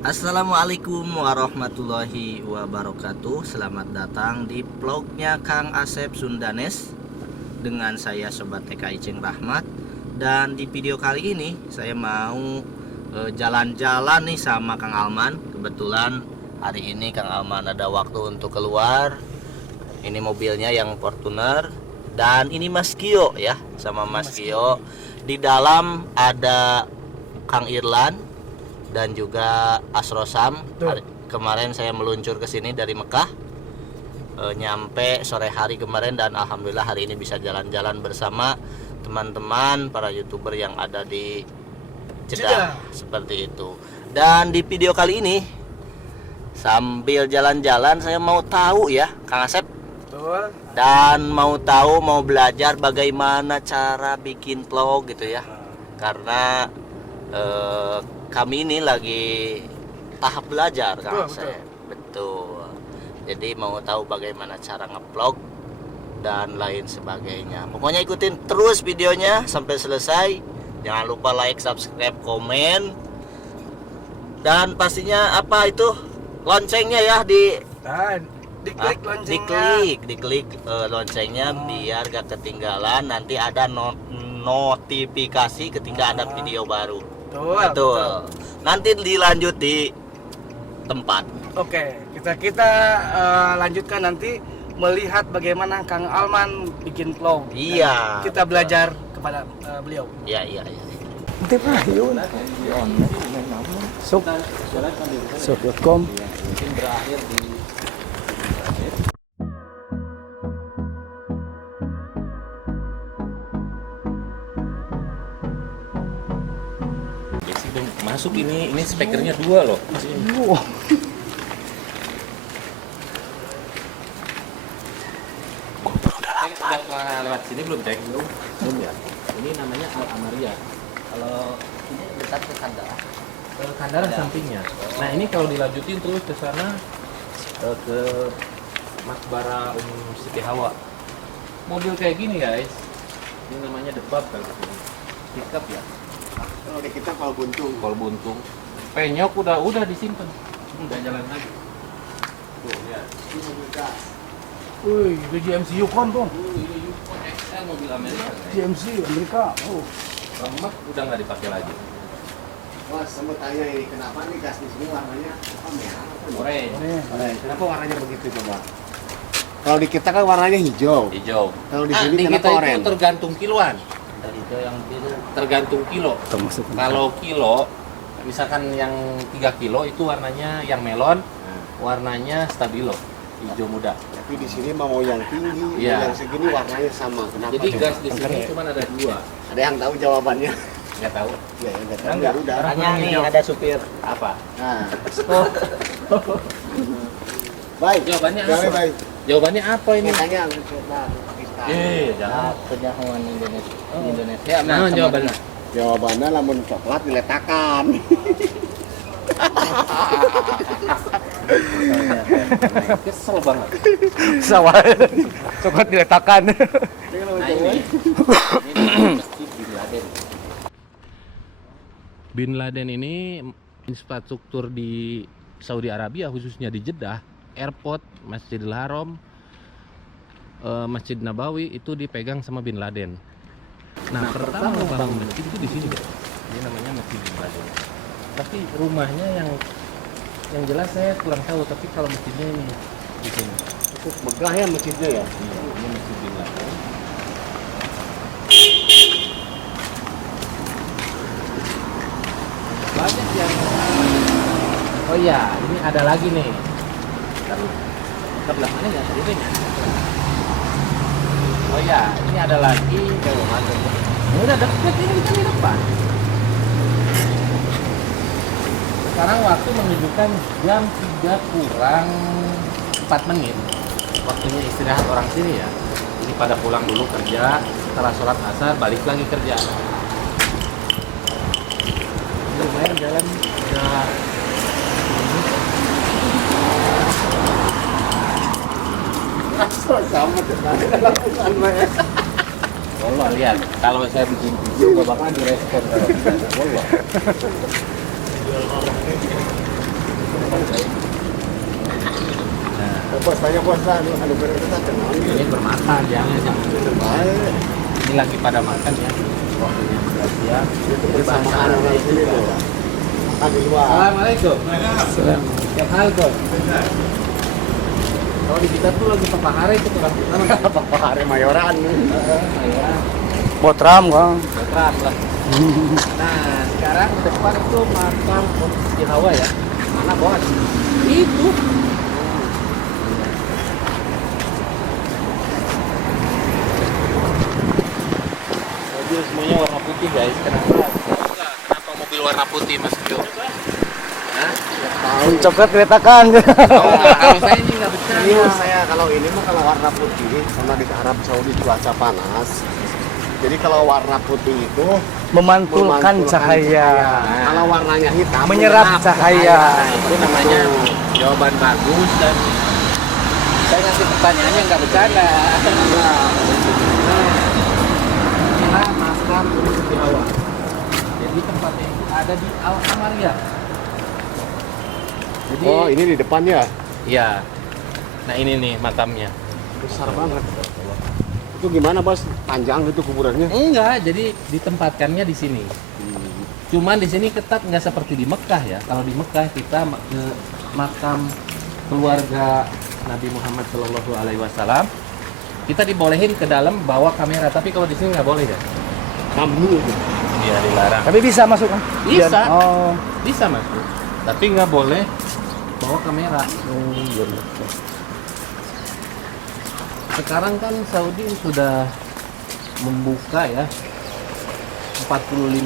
Assalamualaikum warahmatullahi wabarakatuh. Selamat datang di vlognya Kang Asep Sundanes dengan saya Sobat TK Iceng Rahmat. Dan di video kali ini saya mau jalan-jalan nih sama Kang Alman. Kebetulan hari ini Kang Alman ada waktu untuk keluar. Ini mobilnya yang Fortuner. Dan ini Mas Kio ya, sama Mas Kio. Di dalam ada Kang Irlan dan juga Asrosam. Kemarin saya meluncur ke sini dari Mekah, nyampe sore hari kemarin, dan alhamdulillah hari ini bisa jalan-jalan bersama teman-teman para YouTuber yang ada di Jeddah. Seperti itu. Dan di video kali ini sambil jalan-jalan saya mau tahu ya Kang Asep. Betul. Dan mau belajar bagaimana cara bikin vlog gitu ya. Karena kami ini lagi tahap belajar Kang Asep. Betul. Jadi mau tahu bagaimana cara ngevlog dan lain sebagainya. Pokoknya ikutin terus videonya sampai selesai. Jangan lupa like, subscribe, komen. Dan pastinya apa itu? Loncengnya ya Diklik loncengnya. Diklik loncengnya biar gak ketinggalan. Nanti ada notifikasi ketika ada video baru. Betul. Nanti dilanjut di tempat. Oke, kita lanjutkan nanti melihat bagaimana Kang Alman bikin vlog. Iya. Kita belajar kepada beliau. Iya. Nanti Pak, yun. Sok.com. Mungkin berakhir di masuk. Ini spekernya 2 loh. Lewat sini belum cek? Belum ya. Ini namanya Al Amaria. Kalau ini dekat ke Kandara. Ke Kandara sampingnya. Nah ini kalau dilanjutin terus ke sana ke Makbara Siti Hawa. Mobil kayak gini guys. Ini namanya debab kalau gitu. Pickup ya. Kalau di kita kalau buntung. Penyok udah disimpan. Udah jalan lagi. Tuh lihat. Ini mobil gas. Wih, itu GMC Yukon tuh. Ini Yukon XL mobil Amerika. GMC Amerika. Remek udah nggak dipakai lagi. Wah, semua tanya ini kenapa nih gas di sini warnanya apa merah? Orange. Kenapa warnanya begitu coba? Kalau di kita kan warnanya hijau. Hijau. Kalau di sini di kenapa kita itu orange? tergantung kiloan. Dari itu yang biru tergantung kilo. Kalau kilo, misalkan yang 3 kilo itu warnanya yang melon, warnanya stabilo, hijau muda. Tapi di sini mau yang tinggi, Iya. yang segini warnanya sama. Kenapa? Jadi coba? gas di sini cuma ada 2. Ada yang tahu jawabannya? Nggak tahu. Ya, enggak tahu. Ya udah. Tanya nih ada supir. Apa? Nah. Baik. Jawabannya Jangan apa? baik. Jawabannya apa ini? Tanya Vietnam, Pakistan. Jangan. Penyahuan Indonesia. Indonesia. Nah, jawabannya. Jawabannya lamun coklat diletakkan. Kesel banget. Sama. Coklat diletakkan. Nah ini masjid Bin Laden. Bin Laden ini infrastruktur di Saudi Arabia, khususnya di Jeddah, airport, Masjidil Haram, Masjid Nabawi itu dipegang sama Bin Laden. Nah, pertama bangun masjid itu di sini, Bro. Ini namanya Masjid Bin Laden. Tapi rumahnya yang jelas saya kurang tahu, tapi kalau masjidnya ini di sini. Cukup megah ya masjidnya ya. Iya, ini Masjid Bin Laden. Banyak yang oh iya, ini ada lagi nih. Ke belakangnya nggak ada nya. Oh iya, ini ada lagi. Ini udah deket, ini kita di depan. Sekarang waktu menunjukkan jam 3 kurang 4 menit. Waktunya istirahat orang sini ya. Ini pada pulang dulu kerja, setelah sholat asar balik lagi kerja. Ini lumayan jalan udah Sama dengan Allah lihat, kalau saya bikin video gak bakalan direspon. Allah. bos, tanya bos lah. Anu kita kenal. Ini bermakan ya. Baik. Ini lagi pada makan ya. Waktunya sudah siang. Itu bersamaan orang sini tuh. Makan di luar. Assalamualaikum. Tiap hal kok. Kalau di kita tuh lagi papahare itu kurang kita. Papahare Mayoran. Botram kang. Berat lah. Nah, sekarang depan itu makam Gusti Hawa ya. Mana bos? Itu. Mobil semuanya warna putih guys. Kenapa mobil warna putih Mas Jo? Hah? Coklat keretakan. Oh, kalau saya ini nggak bercanda. Serius saya kalau ini mah kalau warna putih karena di Arab Saudi cuaca panas. Jadi kalau warna putih itu Memantulkan cahaya. Kalau warnanya hitam Menyerap cahaya. Nah, itu namanya jawaban bagus dan saya ngasih pertanyaannya nggak bercanda. Inilah makam Gusti Hawa. Jadi tempatnya itu ada di Al Amaria. Jadi, Oh, ini di depannya. iya. Nah ini nih makamnya. Besar banget. Itu gimana, Bos? Panjang itu kuburannya? Enggak, jadi ditempatkannya di sini. Cuman di sini ketat nggak seperti di Mekah ya. Kalau di Mekah kita ke makam keluarga Nabi Muhammad Shallallahu Alaihi Wasallam, kita dibolehin ke dalam bawa kamera. Tapi kalau di sini nggak boleh ya. Kamu. Iya dilarang. Tapi bisa masuk kan? Bisa. Oh. Bisa masuk. Tapi nggak boleh bawa kamera. Sekarang kan Saudi sudah membuka ya 45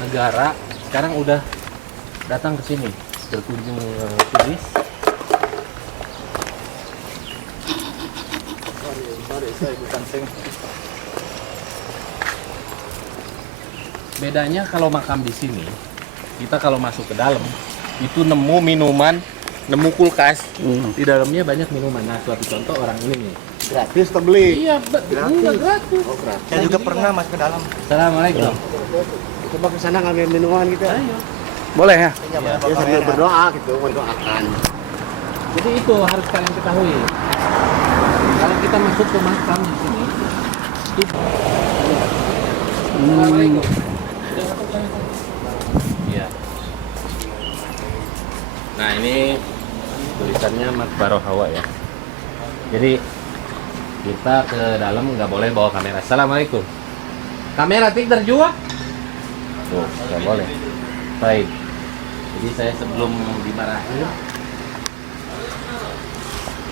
negara. Sekarang udah datang ke sini berkunjung turis. Bedanya kalau makam di sini, kita kalau masuk ke dalam itu nemu minuman, nemu kulkas. Di dalamnya banyak minuman. Nah, suatu contoh orang ini nih. Gratis atau beli? Iya, enggak gratis. Oh, gratis. Saya juga pernah masuk ke dalam. Assalamualaikum. Coba ke sana ngambil minuman gitu. Ayo. Boleh ya? Ya sambil berdoa gitu, mendoakan. Jadi itu harus kalian ketahui. Kalau kita masuk ke makam di sini, itu Assalamualaikum. Iya. Nah ini tulisannya Makbarah Hawa ya. Jadi kita ke dalam nggak boleh bawa kamera. Assalamualaikum. Kamera tik terjual? Tuh, nggak boleh. Baik. Jadi saya sebelum dimarahin,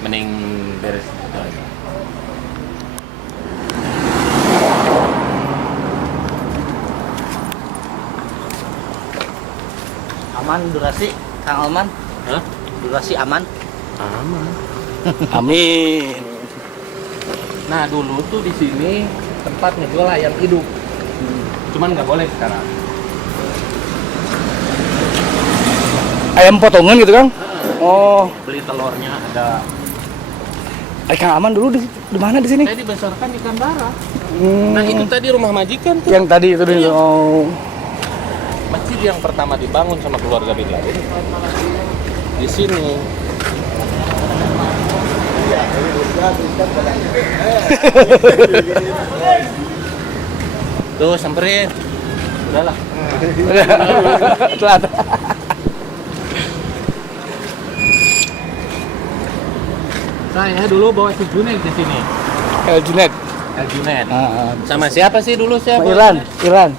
mending beres itu aja. Aman durasi, Kang Alman? Hah? Durasi aman? Aman. Amin. Nah dulu tuh di sini tempat ngejual ayam hidup, cuman nggak boleh sekarang. Ayam potongan gitu kan? Oh, Beli telurnya ada. Kang Aman dulu di mana di sini? Saya dibesarkan di Kandara. Hmm, Nah itu tadi rumah majikan tuh. yang tadi itu Iya. oh. Masjid yang pertama dibangun sama keluarga Bin Laden di sini. Tuh samperin. Udahlah. Telat. Saya dulu bawa si Junaid di sini. El Junaid. El Junaid. Ah, Sama siapa sih dulu saya? bawa Iran, Junaid? Iran.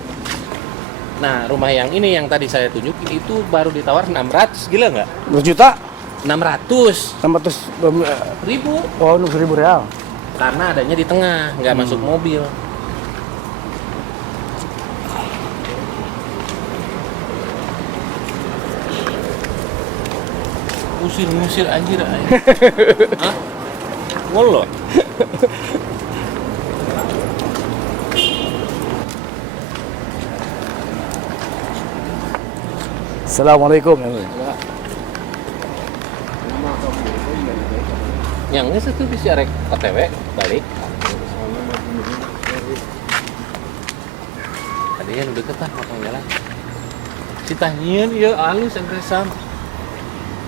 Nah, rumah yang ini yang tadi saya tunjukin itu baru ditawar 600, gila nggak? 2 juta 600 600 ribu. oh 100.000 real. Karena adanya di tengah, nggak masuk mobil. Ngusir anjir aja. Hah? Ngolot. Assalamualaikum. Yang ini itu bisa rek OTW balik. Tadi yang udah ketah potong jalan. Si tanyian ya alus yang resam.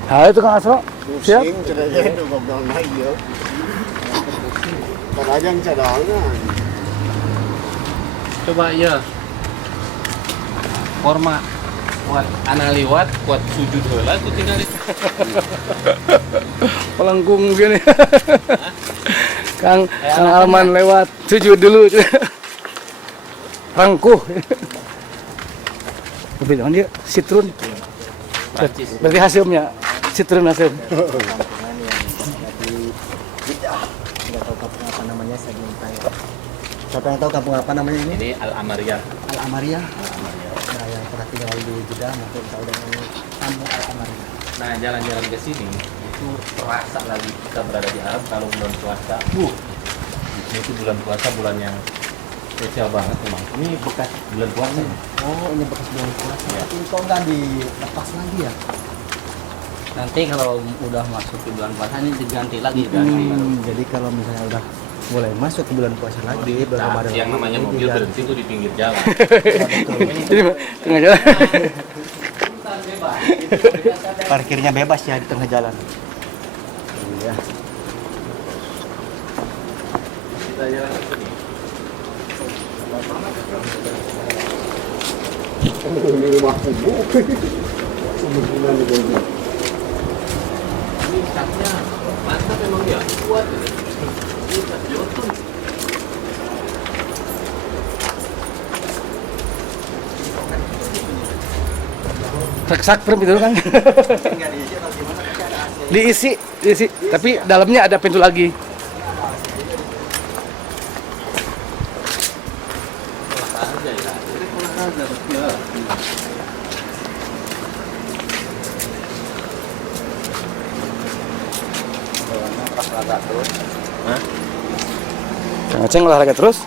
Nah, itu Kang Asro. Siap. Pusing cenanya itu goblok naik ya. Kadang cadangan. Coba ya. Forma kuat anak liwat, kuat sujud heula tuh tinggal itu. Pelengkung gini. Kang Alman lewat sujud dulu. Rangkuh. Mobil dia Citroen. Prancis. Berarti hasilnya Citroen hasil. Siapa yang tahu kampung apa namanya ini? Ini Al Amaria. Al Amaria. Nah, yang pernah tinggal di Jeddah mungkin tahu dengan kampung Al Amaria. Nah, jalan-jalan ke sini itu terasa lagi kita berada di Arab kalau bulan puasa. Ini itu bulan puasa, bulan yang spesial banget memang. Ini bekas bulan puasa. Oh, ini bekas bulan puasa. Ya. Tapi kok nggak dilepas lagi ya? Nanti kalau udah masuk ke bulan puasa ini diganti lagi. Jadi kalau misalnya udah mulai masuk ke bulan puasa lagi, bulan Nah, Ramadan yang lagi, namanya ini mobil diganti. berhenti itu di pinggir jalan. Jadi tengah jalan. Parkirnya bebas ya di tengah jalan. Iya. Kita jalan ke sini. Ini rumah kubu. Semungkinan di Bogor. Ini catnya mantap memang ya, kuat ini. Ini cat jotun. Sak itu kan. Diisi, tapi dalamnya ada pintu lagi. Kang Aceng olahraga terus.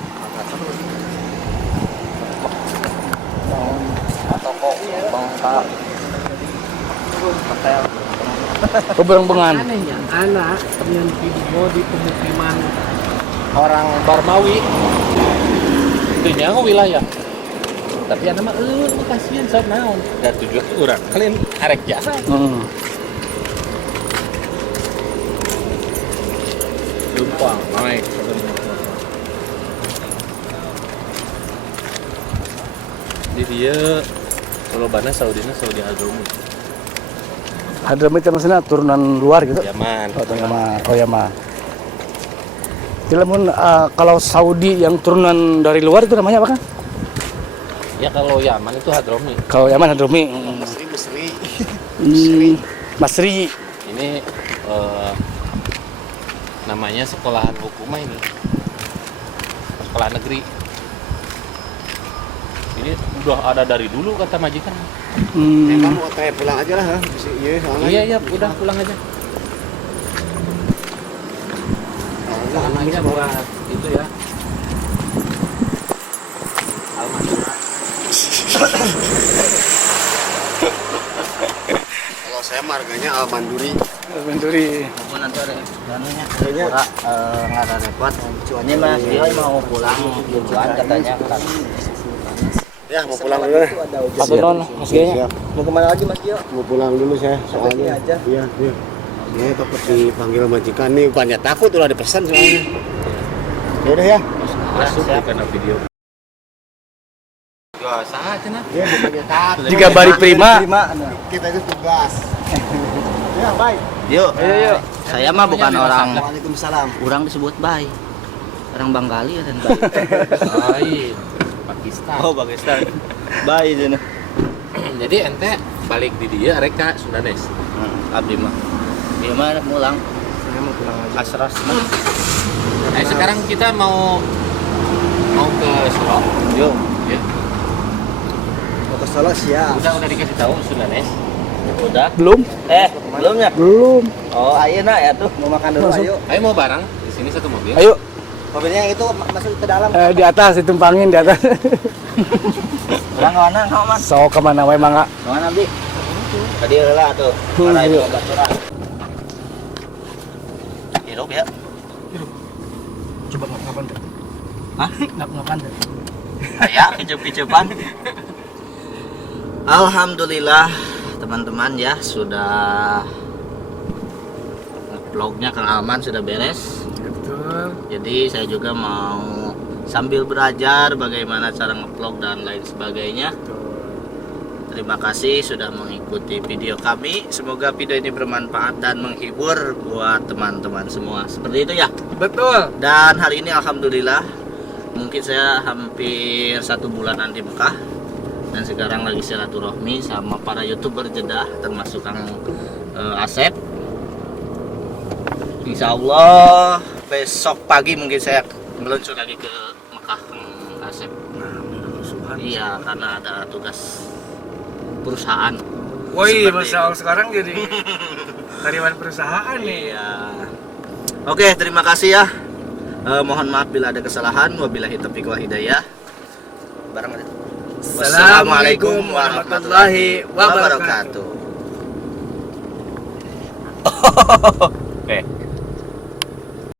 Keberang-bengan. Anehnya anak yang video di pemukiman orang Barmawi itu nyawa wilayah. Tapi anak mah kasihan saat naon. Dan tujuan orang kalian arek jasa. Lumpang, naik. Di dia kalau bana Saudi Hadromi. Hadramit itu maksudnya turunan luar gitu. Yaman. Oh Yaman. Jadi kalau Saudi yang turunan dari luar itu namanya apa kan? Ya kalau Yaman itu Hadromi. Kalau Yaman Hadrami. Mesri. Masri. Ini namanya sekolahan hukumah ini. Sekolah negeri. Ini udah ada dari dulu kata majikan. Emang mau teh pulang aja lah, iya soalnya. Iya, udah pulang aja. Namanya buat itu ya. Kalau saya marganya Almanduri. Venturi. Mau nanti ada danunya. Pura nggak ada repot. Ini Mas Dio mau pulang duluan katanya. Ya mau pulang dulu. Atau non Mas Genya. Siap. Mau kemana lagi Mas Gio? Mau pulang dulu saya soalnya. aja. Iya. Ini takut dipanggil majikan nih, banyak takut udah dipesan soalnya. Ya udah ya. Masuk karena video. Gak sah cenah. Dia bukannya takut. Jika bari prima. Kita itu tugas. Ya baik. Yuk. Ayo. Saya mah bukan orang. Waalaikumsalam. Orang disebut bayi. Orang Bangkali dan bayi. Lain. Pakistan. Oh Pakistan. Bayi itu. Jadi ente balik di dia reka Sundanes. Abdi mah. Dia mah mulang. Saya mau pulang aja. Asras mah. Sekarang kita mau ke Solo. Yuk. Ya. Mau ke Solo siap. Udah dikasih tahu Sundanes. Udah. Belum? Belumnya. Belum. Oh, ayeuna ya tuh. Mau makan dulu Langsung. ayo. Ayo mau bareng di sini satu mobil. Ayo. Mobilnya yang itu masuk ke dalam. Di atas ditumpangin di atas. Urang ka mana kau Mas? So kemana wae mangga. Kemana Abdi? Tadi heula tuh. Para itu obat surah. Hirup ya. Coba ngapan tuh? Hah? Ngapan tuh? Ya, kicep-kicepan. Alhamdulillah teman-teman ya sudah vlognya Kang Alman sudah beres. Betul. Jadi saya juga mau sambil belajar bagaimana cara nge-vlog dan lain sebagainya. Terima kasih sudah mengikuti video kami. Semoga video ini bermanfaat dan menghibur buat teman-teman semua. Seperti itu ya. Betul. Dan hari ini alhamdulillah mungkin saya hampir 1 bulanan di Mekah. Dan sekarang lagi silaturahmi sama para YouTuber Jeddah termasuk Kang Asep. Insya Allah besok pagi mungkin saya meluncur lagi ke Mekah Kang Asep. Iya, karena ada tugas perusahaan. Woi, Seperti Masya Allah sekarang jadi karyawan perusahaan nih. Iya. Oke, terima kasih ya. Mohon maaf bila ada kesalahan. Wabillahi taufiq wal hidayah. Assalamualaikum warahmatullahi wabarakatuh. Oke.